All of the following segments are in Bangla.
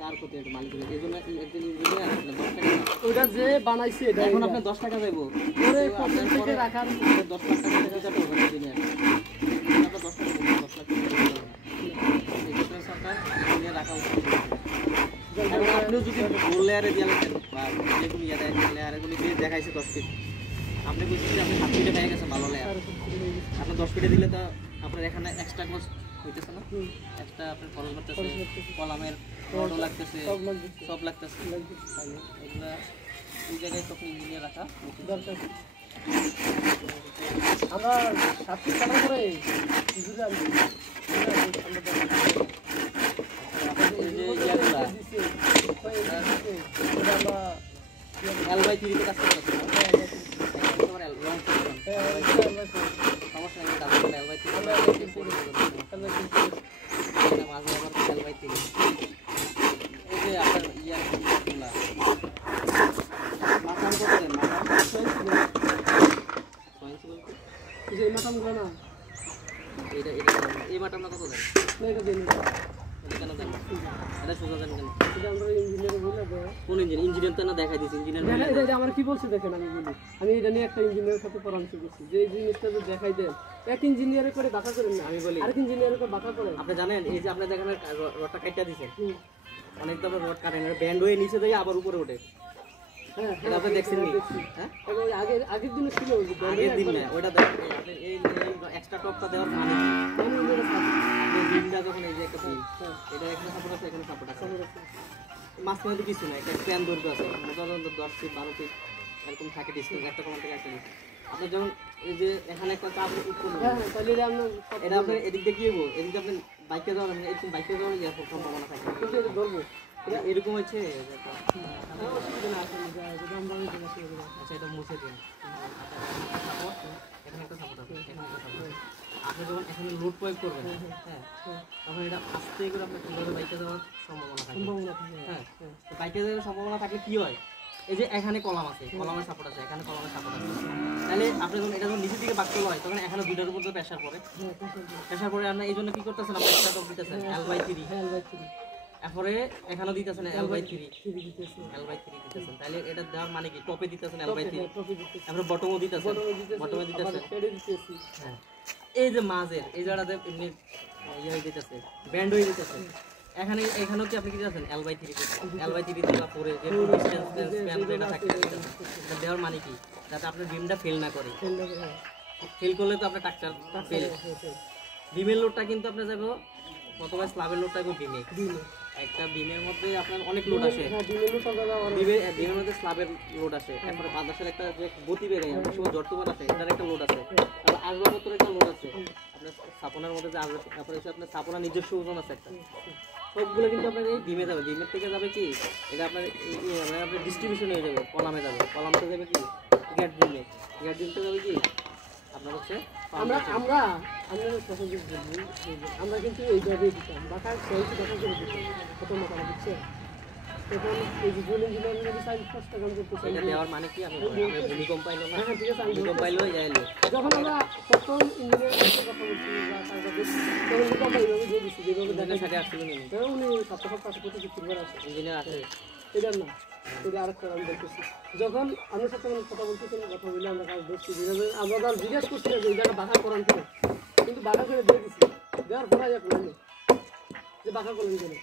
কার কত এটা মালিকের এইজন্য একজন ইঞ্জিনিয়ার আপনার 10 টাকা ওটা যে বানাইছে এটা এখন আপনি 10 টাকা দেবো ওরে প্রবলেম থেকে রাখার 10 লাখ টাকা থেকে যাবে ইঞ্জিনিয়ার আপনার 10 টাকা 10 লাখ টাকা এই সরকার ইঞ্জিনিয়ার রাখা উচিত এখন আপনিও যদি গোল লেয়ারে দিয়ে লাগেন বা যেগুলো ইয়া দেয় লেয়ারগুলো দিয়ে দেখাইছে 10 ফিট আপনি বুঝছেন যে আপনি 7 ফিটে পেয়ে গেছেন ভালো লেয়ার আপনি 10 ফিটে দিলে তো আপনার এখানে এক্সট্রা কস্ট হইতেছে না এক্সট্রা আপনার খরচ করতেছে কলামের রডও লাগতেছে সব লাগতেছে এগুলা এই জায়গায় তো ইঞ্জিনিয়ার রাখা দরকার আমরা 7 ফিট কাটা করে বুঝলে আমি L/3 তে কাজ করতেছে তোমার রং সমস্যা নেই তারপর L/3 মাঝে আবার L/3 এই যে আপনার ইয়ার গুলা মাথাম কত দেন মাথাম 6 ইঞ্চি যে মাথাম গুলো না এটা এই মাথামটা কত দেন না এটা দেন কেন দেন এটা সোজা দেন কেন এটা আমরা ইঞ্জিনিয়ার বলে দেব কোন ইঞ্জিনিয়ার তো না দেখাই দিছি ইঞ্জিনিয়ার এটা আমার কি বলছে দেখেন আমি বলি আমি এটা নিয়ে একটা ইঞ্জিনিয়ারের সাথে পরামর্শ করছি যে এই জিনিসটা যদি দেখাই দেন এক ইঞ্জিনিয়ারে করে বাঁকা করেন না আমি বলি আরেক ইঞ্জিনিয়ারে করে বাঁকা করেন আপনি জানেন এই যে আপনি দেখেন রডটা কাটটা দিছেন অনেক তো আমরা রড কাটেন ব্যান্ড হয়ে নিচে দিয়ে আবার উপরে ওঠে হ্যাঁ এটা আপনি দেখছেন নি হ্যাঁ আগের দিনে ছিল আগের দিন না ওটা দেখেন আপনি এই এক্সট্রা টপটা দেওয়ার মানে আপনি দিনটা যখন এই যে একটা পিন এটা এখানে সাপোর্ট আছে এখানে সাপোর্ট আছে মাঝখানে তো কিছু না একটা স্প্যান দৈর্ঘ্য আছে মোটামুটি 10 ফিট 12 ফিট এরকম থাকে ডিসটেন্স একটা কোণ থেকে একটা ডিসটেন্স আপনি যখন এই যে এখানে একটা কাপ উৎপন্ন তাহলে এটা আপনি এদিক দিয়ে কি হবো এদিক দিয়ে আপনি বাইকে যাওয়ার এরকম বাইকে যাওয়ার ইয়ে সম্ভাবনা থাকে ধরবো এরকম হচ্ছে আচ্ছা এটা মুছে দিন এখানে একটা সাপোর্ট আছে এখানে একটা সাপোর্ট আপনি যখন এখানে লোড প্রয়োগ করবেন হ্যাঁ তখন এটা আস্তে করে আপনার কিভাবে বাইকে যাওয়ার সম্ভাবনা থাকে হ্যাঁ তো বাইকে যাওয়ার সম্ভাবনা থাকলে কি হয় এই যে এখানে কলাম আছে কলামের সাপোর্ট আছে এখানে কলামের সাপোর্ট আছে তাহলে আপনি যখন এটা যখন নিচের দিকে বাক তোলা হয় তখন এখানে দুইটার উপর প্রেসার পড়ে আপনি এই জন্য কি করতেছেন আপনি একটা টপ দিতেছেন L/3 এরপরে এখানে দিতেছেন L/3 দিতেছেন তাহলে এটা দেওয়ার মানে কি টপে দিতেছেন L/3 তারপরে বটমও দিতেছেন হ্যাঁ এই যে মাঝের এই জায়গাটাতে এমনি ইয়ে হয়ে দিতেছে ব্যান্ড হয়ে দিতেছে এখানেও কি আপনি কি দিতেছেন L/3 দিতে পরে যে ডিসটেন্স স্প্যান যেটা থাকে এটা দেওয়ার মানে কি যাতে আপনার বিমটা ফেল না করে ফেল করলে তো আপনার ট্রাক্টর ফেল বিমের লোডটা কিন্তু আপনি যাবে প্রথমে স্ল্যাবের লোডটা হবে বিমে একটা বিমের মধ্যে আপনার অনেক লোড আসে বিমের মধ্যে স্ল্যাবের লোড আসে তারপরে বাতাসের একটা যে গতি বেড়ে অনেক সময় জ্বর তুফান আসে এটার একটা লোড আছে তারপর আসবাবপত্রের একটা লোড আছে আপনার স্থাপনার মধ্যে যে আসবে তারপরে হচ্ছে আপনার স্থাপনার নিজস্ব ওজন আছে একটা সবগুলো কিন্তু আপনার এই ডিমে যাবে ডিমের থেকে যাবে কি এটা আপনার মানে আপনার ডিস্ট্রিবিউশন হয়ে যাবে কলামে যাবে কলামতে যাবে কি গ্যাট ডিমতে যাবে কি আপনার হচ্ছে আমরা কিন্তু এইভাবেই দিতাম বাঁকা সহজে দেখা করে দিতাম প্রথম মাথা দিচ্ছে তখন এই যে জুন ইঞ্জিনিয়ারিং সাইজ ফার্স্ট কাম করতেছে এটা দেওয়ার মানে কি আমি ভূমিকম্প পাইলো না হ্যাঁ ঠিক আছে ভূমিকম্প পাইলো যাইলো যখন আমরা প্রথম ইঞ্জিনিয়ারিং কথা বলছি বা কাজ করছি তখন ভূমিকম্প এইভাবে দিয়ে দিচ্ছি যেভাবে দেখা সাথে আসছিল না উনি সপ্তাহ কাছে করতে কিনবার আছে ইঞ্জিনিয়ার আছে এটা না এটা আরেকটা আমি দেখতেছি যখন আমার সাথে কথা বলতেছিলাম কথা বলে আমরা কাজ দেখছি যেভাবে আমরা তার জিজ্ঞেস করছি যে এই জায়গা বাঁকা করান করে কিন্তু বাঁকা করে দিয়ে দিচ্ছি দেওয়ার পরে যা করলাম যে বাঁকা করলেন কেন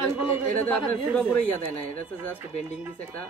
আমি বললাম এটা আপনার পুরোপুরি ইয়া দেয় না এটা হচ্ছে জাস্ট বেন্ডিং দিছে একটা